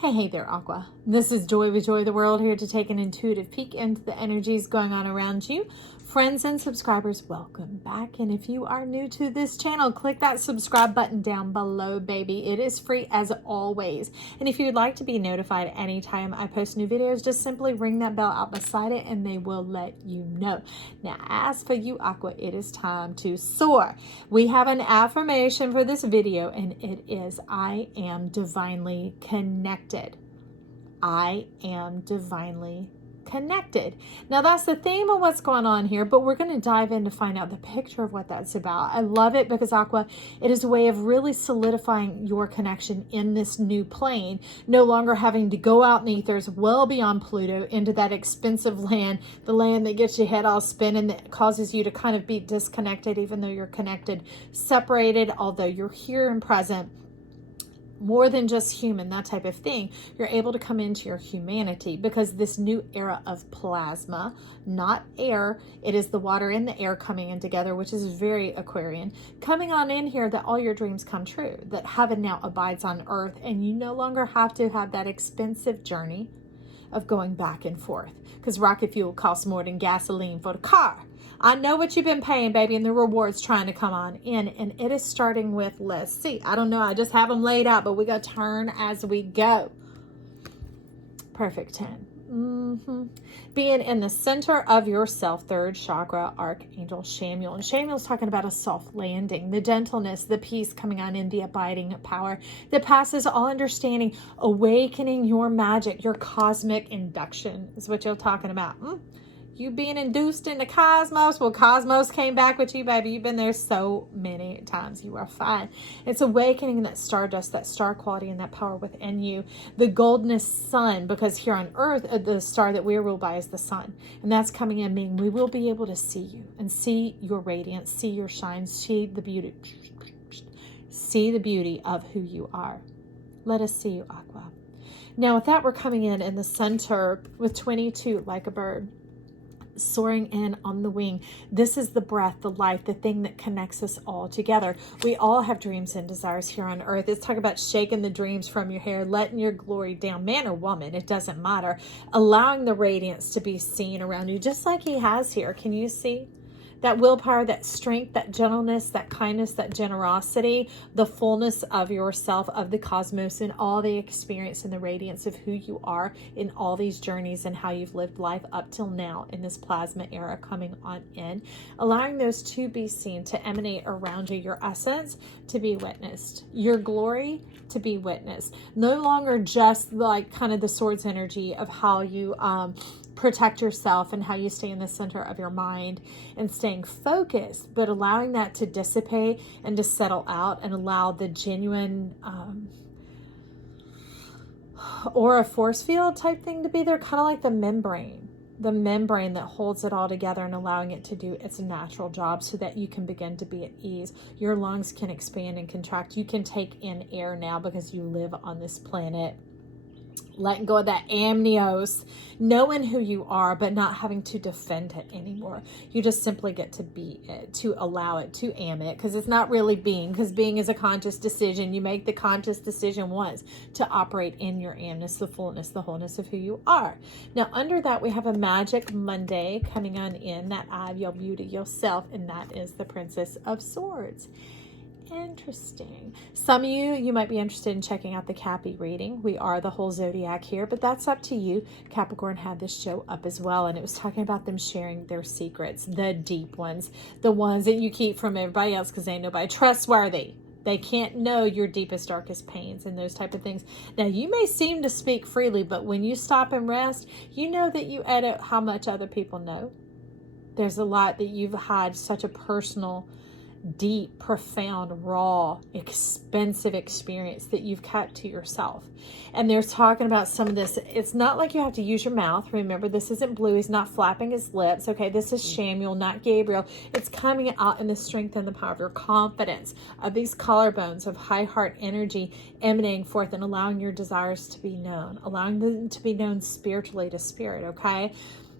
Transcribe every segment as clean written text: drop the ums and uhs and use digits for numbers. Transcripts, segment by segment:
Hey there, Aqua. This is Joy with Joy the World, here to take an intuitive peek into the energies going on around you. Friends and subscribers, welcome back. And if you are new to this channel, click that subscribe button down below, baby. It is free as always. And if you'd like to be notified anytime I post new videos, just simply ring that bell out beside it and they will let you know. Now, as for you, Aqua, it is time to soar. We have an affirmation for this video, and it is, I am divinely connected. I am divinely connected. Now that's the theme of what's going on here, but we're going to dive in to find out the picture of what that's about. I love it because, Aqua, it is a way of really solidifying your connection in this new plane, no longer having to go out in the ethers well beyond Pluto into that expensive land, the land that gets your head all spinning, that causes you to kind of be disconnected even though you're connected, separated, although you're here and present. More than just human, that type of thing, you're able to come into your humanity because this new era of plasma, not air, it is the water and the air coming in together, which is very Aquarian, coming on in here, that all your dreams come true, that heaven now abides on earth, and you no longer have to have that expensive journey of going back and forth, because rocket fuel costs more than gasoline for the car. I know what you've been paying, baby, and the rewards trying to come on in, and it is starting with, let's see, I don't know, I just have them laid out, but we got to turn as we go. Perfect 10. Being in the center of yourself, third chakra, Archangel Chamuel. And Chamuel's talking about a soft landing, the gentleness, the peace coming on in, the abiding power that passes all understanding, awakening your magic, your cosmic induction is what you're talking about. You being induced in the cosmos. Well, cosmos came back with you, baby. You've been there so many times. You are fine. It's awakening that stardust, that star quality, and that power within you. The goldness sun, because here on earth, the star that we are ruled by is the sun. And that's coming in, meaning we will be able to see you and see your radiance, see your shine, see the beauty of who you are. Let us see you, Aqua. Now, with that, we're coming in the center with 22, like a bird, soaring in on the wing. This is the breath, the life, the thing that connects us all together. We all have dreams and desires here on earth. It's talking about shaking the dreams from your hair, letting your glory down, man or woman, it doesn't matter. Allowing the radiance to be seen around you, just like he has here. Can you see? That willpower, that strength, that gentleness, that kindness, that generosity, the fullness of yourself, of the cosmos, and all the experience and the radiance of who you are in all these journeys and how you've lived life up till now in this plasma era coming on in. Allowing those to be seen, to emanate around you, your essence to be witnessed, your glory to be witnessed. No longer just like kind of the swords energy of how you protect yourself and how you stay in the center of your mind and staying focused, but allowing that to dissipate and to settle out and allow the genuine aura force field type thing to be there, kind of like the membrane that holds it all together and allowing it to do its natural job so that you can begin to be at ease. Your lungs can expand and contract. You can take in air now because you live on this planet. Letting go of that amnios, knowing who you are, but not having to defend it anymore. You just simply get to be it, to allow it, to am it, because it's not really being, because being is a conscious decision. You make the conscious decision once to operate in your amness, the fullness, the wholeness of who you are. Now, under that, we have a Magic Monday coming on in, that I have your beauty, yourself, and that is the Princess of Swords. Interesting. Some of you might be interested in checking out the Cappy reading. We are the whole zodiac here, but that's up to you. Capricorn had this show up as well, and it was talking about them sharing their secrets, the deep ones, the ones that you keep from everybody else because ain't nobody trustworthy. They can't know your deepest, darkest pains and those type of things. Now, you may seem to speak freely, but when you stop and rest, you know that you edit how much other people know. There's a lot that you've had such a personal, deep, profound, raw, expensive experience that you've kept to yourself. And they're talking about some of this. It's not like you have to use your mouth. Remember, this isn't Blue. He's not flapping his lips. Okay, this is Chamuel, not Gabriel. It's coming out in the strength and the power of your confidence, of these collarbones of high heart energy emanating forth and allowing your desires to be known, allowing them to be known spiritually to spirit, okay?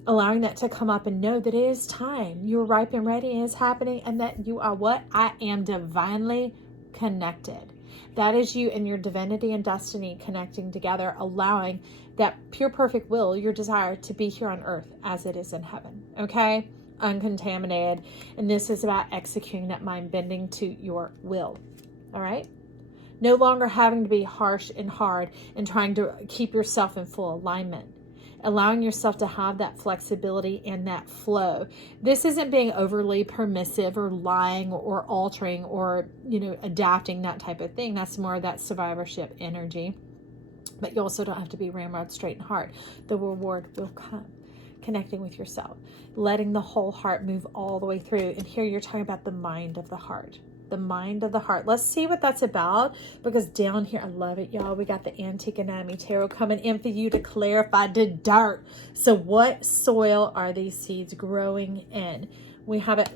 Allowing that to come up and know that it is time. You're ripe and ready and it's happening, and that you are what? I am divinely connected. That is you and your divinity and destiny connecting together, allowing that pure, perfect will, your desire, to be here on earth as it is in heaven. Okay? Uncontaminated. And this is about executing that mind bending to your will. All right? No longer having to be harsh and hard and trying to keep yourself in full alignment. Allowing yourself to have that flexibility and that flow. This isn't being overly permissive or lying or altering or, adapting, that type of thing. That's more of that survivorship energy. But you also don't have to be ramrod straight and hard. The reward will come. Connecting with yourself. Letting the whole heart move all the way through. And here you're talking about the mind of the heart. The mind of the heart. Let's see what that's about, because down here, I love it, y'all. We got the Antique Anatomy Tarot coming in for you to clarify the dirt. So what soil are these seeds growing in? We have it.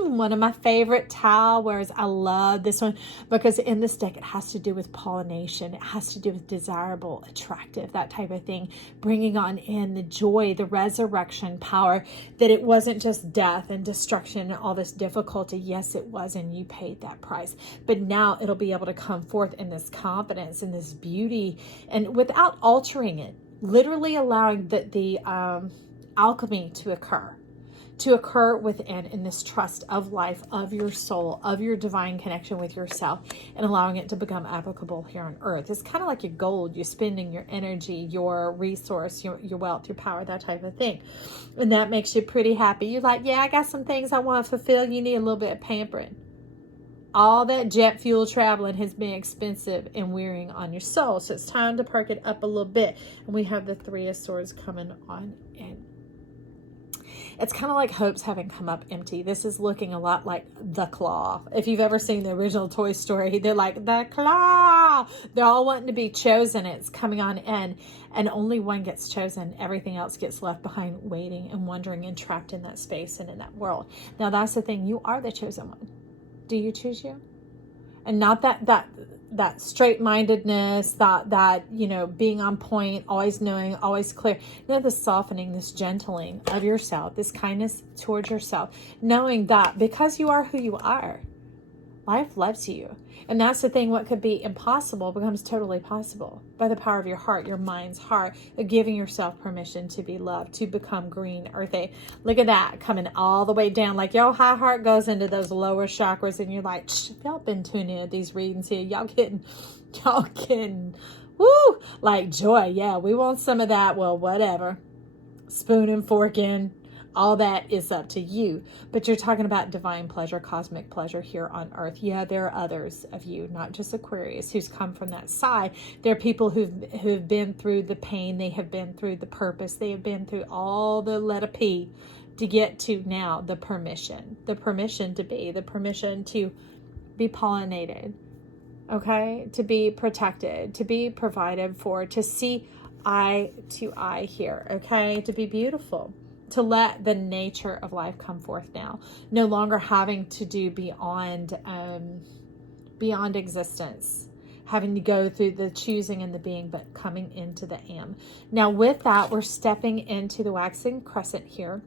One of my favorite towers. I love this one because in this deck, it has to do with pollination. It has to do with desirable, attractive, that type of thing. Bringing on in the joy, the resurrection power, that it wasn't just death and destruction and all this difficulty. Yes, it was, and you paid that price. But now it'll be able to come forth in this confidence, in this beauty, and without altering it, literally allowing the alchemy to occur within, in this trust of life, of your soul, of your divine connection with yourself, and allowing it to become applicable here on earth. It's kind of like your gold. You're spending your energy, your resource, your wealth, your power, that type of thing. And that makes you pretty happy. You're like, yeah, I got some things I want to fulfill. You need a little bit of pampering. All that jet fuel traveling has been expensive and wearing on your soul. So it's time to perk it up a little bit. And we have the Three of Swords coming on in. It's kind of like hopes having come up empty. This is looking a lot like the claw. If you've ever seen the original Toy Story, they're like, the claw. They're all wanting to be chosen. It's coming on in, and only one gets chosen. Everything else gets left behind, waiting and wondering and trapped in that space and in that world. Now, that's the thing. You are the chosen one. Do you choose you? And not that straight-mindedness, that being on point, always knowing, always clear. This softening, this gentling of yourself, this kindness towards yourself, knowing that because you are who you are, life loves you. And that's the thing. What could be impossible becomes totally possible by the power of your heart, your mind's heart, of giving yourself permission to be loved, to become green, earthy. Look at that coming all the way down. Like your high heart goes into those lower chakras, and you're like, y'all been tuning in these readings here. Y'all getting, woo, like joy. Yeah, we want some of that. Well, whatever. Spoon and fork in. All that is up to you. But you're talking about divine pleasure, cosmic pleasure here on earth. Yeah, there are others of you, not just Aquarius, who's come from that side. There are people who've been through the pain. They have been through the purpose. They have been through all the letter P to get to now the permission to be, the permission to be pollinated, okay? To be protected, to be provided for, to see eye to eye here, okay? To be beautiful. To let the nature of life come forth now. No longer having to do beyond existence. Having to go through the choosing and the being, but coming into the am. Now with that, we're stepping into the waxing crescent here.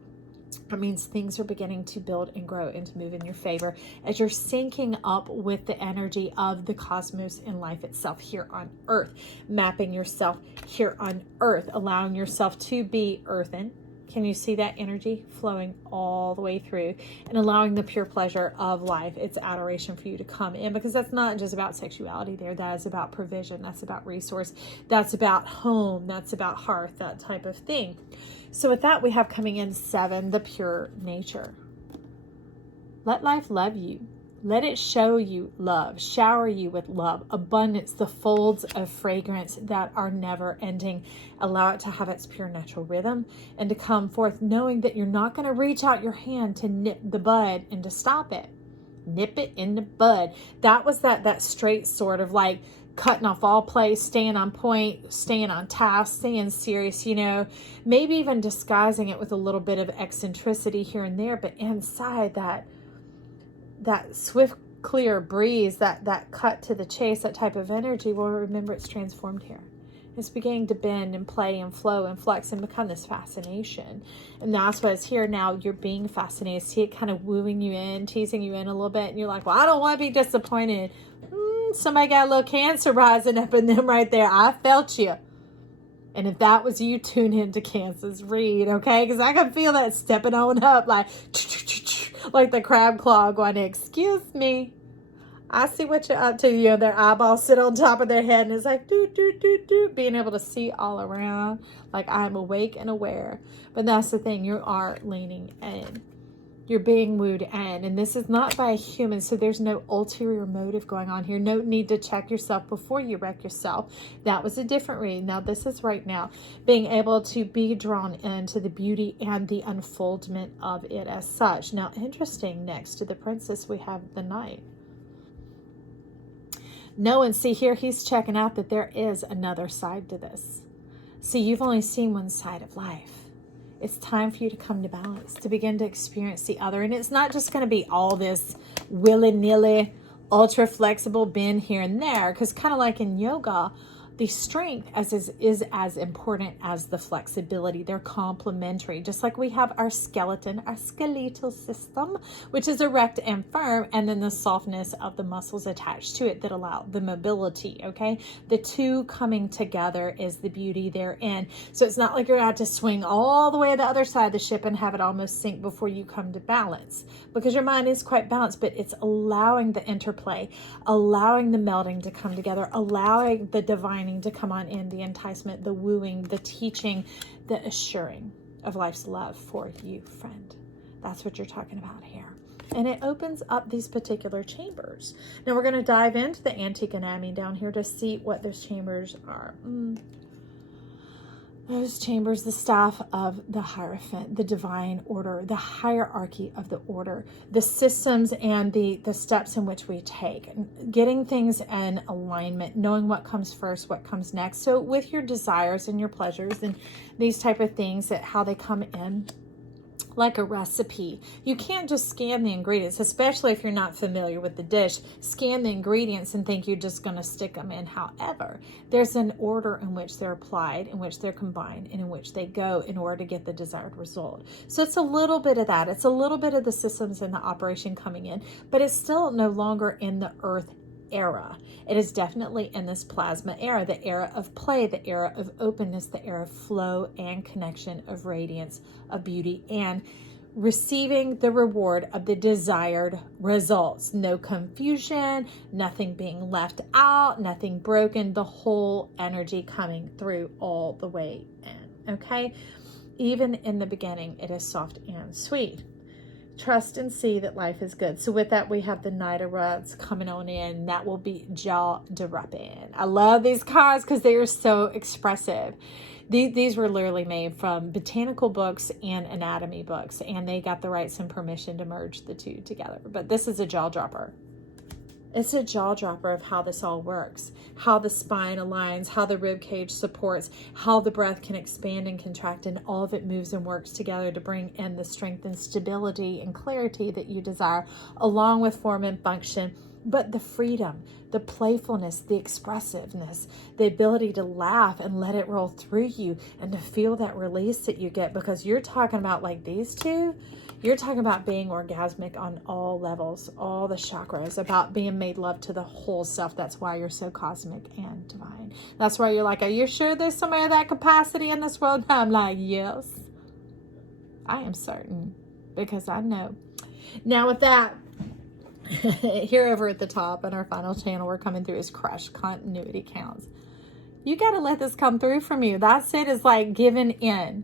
It means things are beginning to build and grow and to move in your favor as you're syncing up with the energy of the cosmos and life itself here on earth. Mapping yourself here on earth. Allowing yourself to be earthen. Can you see that energy flowing all the way through, and allowing the pure pleasure of life, its adoration for you to come in, because that's not just about sexuality there. That is about provision. That's about resource. That's about home. That's about hearth, that type of thing. So with that, we have coming in 7, the pure nature. Let life love you. Let it show you love, shower you with love, abundance, the folds of fragrance that are never ending. Allow it to have its pure natural rhythm and to come forth, knowing that you're not going to reach out your hand to nip the bud and to stop it. Nip it in the bud. That was that straight sort of like cutting off all play, staying on point, staying on task, staying serious, maybe even disguising it with a little bit of eccentricity here and there, but inside that swift, clear breeze, that cut to the chase, that type of energy, well, remember it's transformed here. It's beginning to bend and play and flow and flex and become this fascination. And that's why it's here now. You're being fascinated. See it kind of wooing you in, teasing you in a little bit. And you're like, well, I don't want to be disappointed. Somebody got a little Cancer rising up in them right there. I felt you. And if that was you, tune into Cancer's read, okay? Because I can feel that stepping on up like the crab claw going, excuse me. I see what you're up to. You know, their eyeballs sit on top of their head and it's like, being able to see all around. Like, I'm awake and aware. But that's the thing. You are leaning in. You're being wooed in. And this is not by a human. So there's no ulterior motive going on here. No need to check yourself before you wreck yourself. That was a different read. Now this is right now. Being able to be drawn into the beauty and the unfoldment of it as such. Now, interesting, next to the princess, we have the knight. No, and see here, he's checking out that there is another side to this. See, you've only seen one side of life. It's time for you to come to balance, to begin to experience the other. And it's not just going to be all this willy-nilly, ultra flexible bend here and there. Because kind of like in yoga, the strength is as important as the flexibility. They're complementary. Just like we have our skeleton, our skeletal system, which is erect and firm, and then the softness of the muscles attached to it that allow the mobility, okay? The two coming together is the beauty therein. So it's not like you're out to swing all the way to the other side of the ship and have it almost sink before you come to balance. Because your mind is quite balanced, but it's allowing the interplay, allowing the melding to come together, allowing the divining to come on in, the enticement, the wooing, the teaching, the assuring of life's love for you, friend. That's what you're talking about here. And it opens up these particular chambers. Now we're going to dive into the Antique Anatomy down here to see what those chambers are. Those chambers, the staff of the Hierophant, the divine order, the hierarchy of the order, the systems and the steps in which we take, getting things in alignment, knowing what comes first, what comes next. So with your desires and your pleasures and these type of things, that how they come in, like a recipe. You can't just scan the ingredients, especially if you're not familiar with the dish. Scan the ingredients and think you're just going to stick them in. However, there's an order in which they're applied, in which they're combined, and in which they go in order to get the desired result. So it's a little bit of that. It's a little bit of the systems and the operation coming in, but it's still no longer in the earth era. It is definitely in this plasma era, the era of play, the era of openness, the era of flow and connection, of radiance, of beauty, and receiving the reward of the desired results. No confusion, nothing being left out, nothing broken, the whole energy coming through all the way in. Okay? Even in the beginning, it is soft and sweet. Trust and see that life is good. So with that, we have the Knight of Rods coming on in. That will be jaw-dropping. I love these cards because they are so expressive. These were literally made from botanical books and anatomy books, and they got the rights and permission to merge the two together. But this is a jaw-dropper. It's a jaw dropper of how this all works, how the spine aligns, how the rib cage supports, how the breath can expand and contract, and all of it moves and works together to bring in the strength and stability and clarity that you desire, along with form and function, but the freedom, the playfulness, the expressiveness, the ability to laugh and let it roll through you and to feel that release that you get, because you're talking about, like these two, you're talking about being orgasmic on all levels, all the chakras, about being made love to the whole self. That's why you're so cosmic and divine. That's why you're like, are you sure there's somebody of that capacity in this world? I'm like, yes, I am certain, because I know. Now with that, here over at the top on our final channel, we're coming through is crush continuity counts. You got to let this come through from you. That's it. Is like giving in,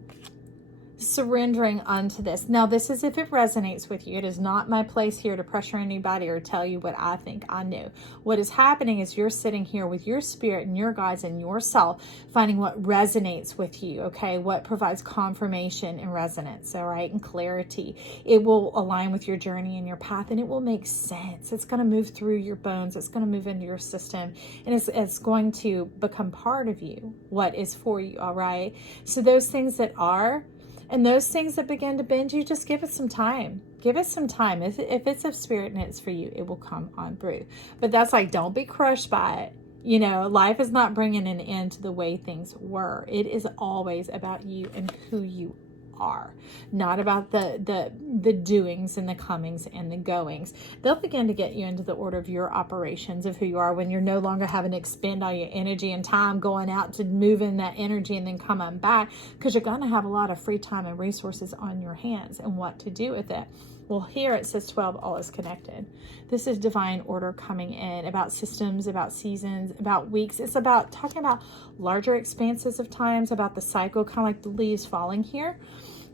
surrendering unto this. Now, this is if it resonates with you. It is not my place here to pressure anybody or tell you what I think I know. What is happening is you're sitting here with your spirit and your guides and yourself, finding what resonates with you, okay? What provides confirmation and resonance, all right, and clarity. It will align with your journey and your path, and it will make sense. It's going to move through your bones. It's going to move into your system, and it's going to become part of you, what is for you, all right? So those things that are, and those things that begin to bend you, just give it some time. Give it some time. If it's of spirit and it's for you, it will come on through. But that's like, don't be crushed by it. You know, life is not bringing an end to the way things were. It is always about you and who you are, not about the doings and the comings and the goings. They'll begin to get you into the order of your operations of who you are when you're no longer having to expend all your energy and time going out to move in that energy and then come on back, because you're going to have a lot of free time and resources on your hands and what to do with it. Well, here it says 12, all is connected. This is divine order coming in, about systems, about seasons, about weeks. It's about talking about larger expanses of times, about the cycle, kind of like the leaves falling here.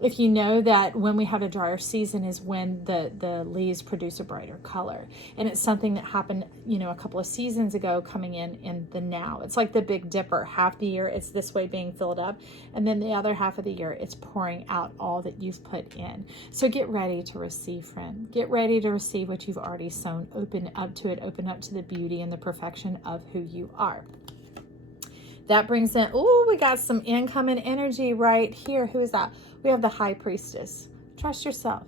If you know that when we have a drier season is when the leaves produce a brighter color. And it's something that happened, you know, a couple of seasons ago coming in the now. It's like the Big Dipper. Half the year it's this way being filled up. And then the other half of the year it's pouring out all that you've put in. So get ready to receive, friend. Get ready to receive what you've already sown. Open up to it. Open up to the beauty and the perfection of who you are. That brings in, oh, we got some incoming energy right here. Who is that? We have the High Priestess. Trust yourself.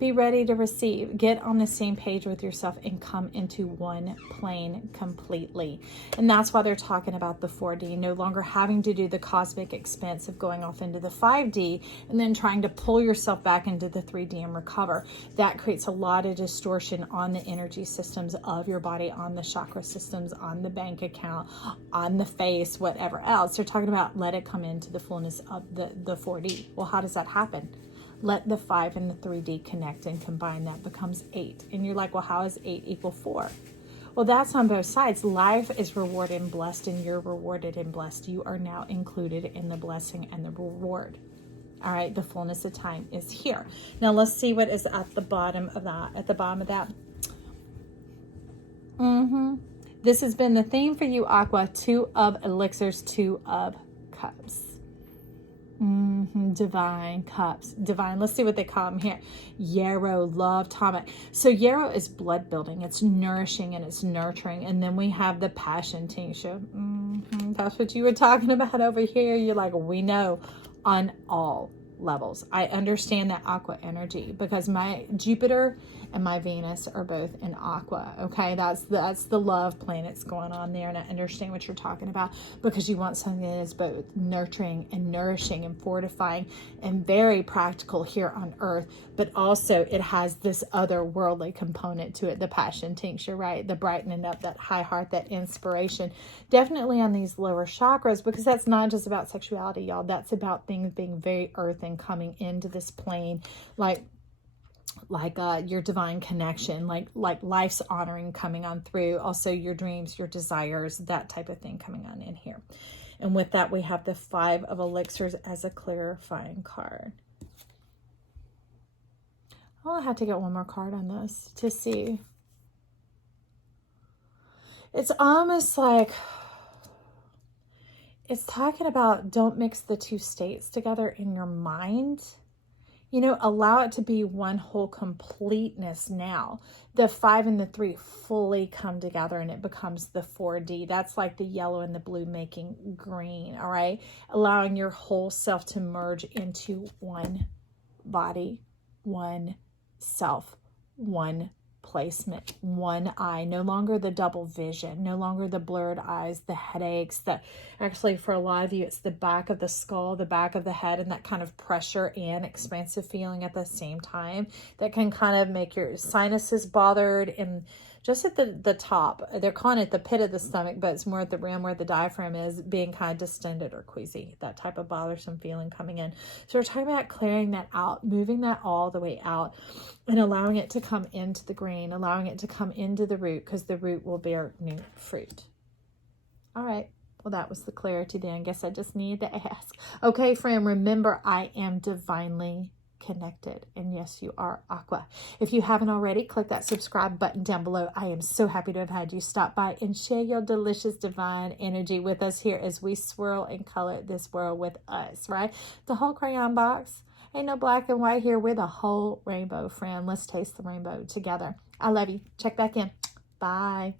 Be ready to receive. Get on the same page with yourself and come into one plane completely. And that's why they're talking about the 4D, no longer having to do the cosmic expense of going off into the 5D and then trying to pull yourself back into the 3D and recover. That creates a lot of distortion on the energy systems of your body, on the chakra systems, on the bank account, on the face, whatever else. They're talking about let it come into the fullness of the 4D. Well, how does that happen? Let the 5 and the 3D connect and combine. That becomes 8. And you're like, well, how is 8 equal 4? Well, that's on both sides. Life is rewarded and blessed, and you're rewarded and blessed. You are now included in the blessing and the reward. All right, the fullness of time is here. Now let's see what is at the bottom of that. At the bottom of that. This has been the theme for you, Aqua. 2 of elixirs, 2 of cups. Divine cups, divine. Let's see what they call them here. Yarrow, love, tonic. So yarrow is blood building. It's nourishing and it's nurturing. And then we have the passion tincture. That's what you were talking about over here. You're like, we know on all levels. I understand that aqua energy because my Jupiter and my Venus are both in aqua. Okay, that's the love planets going on there, and I understand what you're talking about because you want something that is both nurturing and nourishing and fortifying and very practical here on earth, but also it has this other worldly component to it, the passion tincture, right? The brightening up, that high heart, that inspiration, definitely on these lower chakras, because that's not just about sexuality, y'all. That's about things being very earth and coming into this plane, like your divine connection, like life's honoring coming on through, also your dreams, your desires, that type of thing coming on in here. And with that, we have the 5 of elixirs as a clarifying card. I'll have to get one more card on this to see. It's almost like it's talking about don't mix the 2 states together in your mind. You know, allow it to be one whole completeness now. The 5 and the 3 fully come together and it becomes the 4D. That's like the yellow and the blue making green, all right? Allowing your whole self to merge into one body, one self, one placement, one eye. No longer the double vision, no longer the blurred eyes, the headaches. Actually, for a lot of you, it's the back of the skull, the back of the head, and that kind of pressure and expansive feeling at the same time that can kind of make your sinuses bothered, and just at the top. They're calling it the pit of the stomach, but it's more at the rim where the diaphragm is, being kind of distended or queasy, that type of bothersome feeling coming in. So we're talking about clearing that out, moving that all the way out, and allowing it to come into the grain, allowing it to come into the root, because the root will bear new fruit. All right. Well, that was the clarity then. I guess I just needed to ask. Okay, friend, remember, I am divinely connected. And yes, you are, Aqua. If you haven't already, click that subscribe button down below. I am so happy to have had you stop by and share your delicious divine energy with us here as we swirl and color this world with us, right? The whole crayon box. Ain't no black and white here. We're the whole rainbow, friend. Let's taste the rainbow together. I love you. Check back in. Bye.